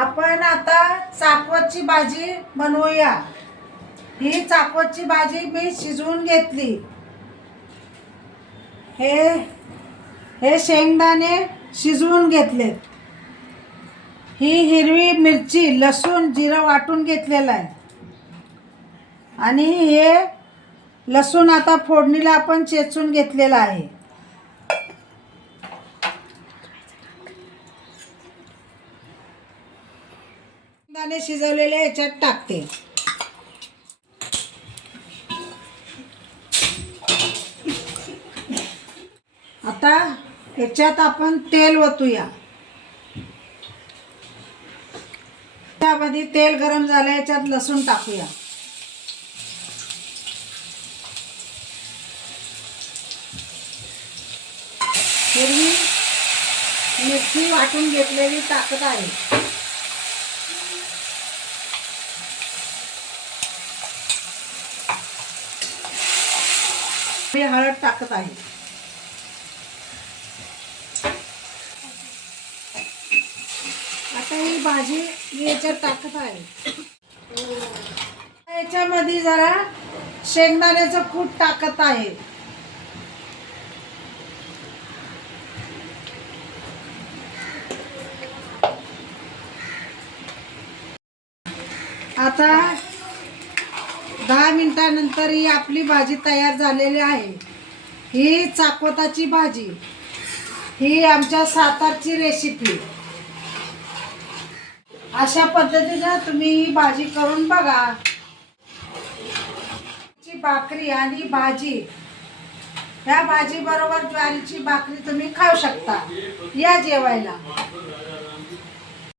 आपण आता चाकवतची भाजी बनवूया। ही चाकवतची भाजी मी शिजवून घेतली। हे शेंगदाणे शिजवून घेतलेत। ही हिरवी मिरची लसूण जिरं वाटून घेतलेलं आहे आणि हे लसूण आता फोडणीला आपण चेचून घेतलेला आहे। दाणे शिजवलेले याच्यात टाकते। आता याच्यात आपण तेल ओतूया। त्यामध्ये तेल गरम झालं, याच्यात लसूण टाकूया। हिरवी मिरची वाटून घेतलेली टाकत आहे। मी हळद टाकत आहे। आता ही भाजी मी याच्यात टाकत आहे। याच्यामध्ये जरा शेंगदाण्याचं कूट टाकत आहे। आता 10 मिनिटांनंतर ही आपली भाजी तयार झालेली आहे। ही चाकवताची भाजी, ही आमच्या सातारची रेसिपी। अशा पद्धतीने तुम्ही ही भाजी करून बघा। भाकरी आणि भाजी, या भाजी बरोबर ज्वारीची भाकरी तुम्ही खाऊ शकता। या जेवायला।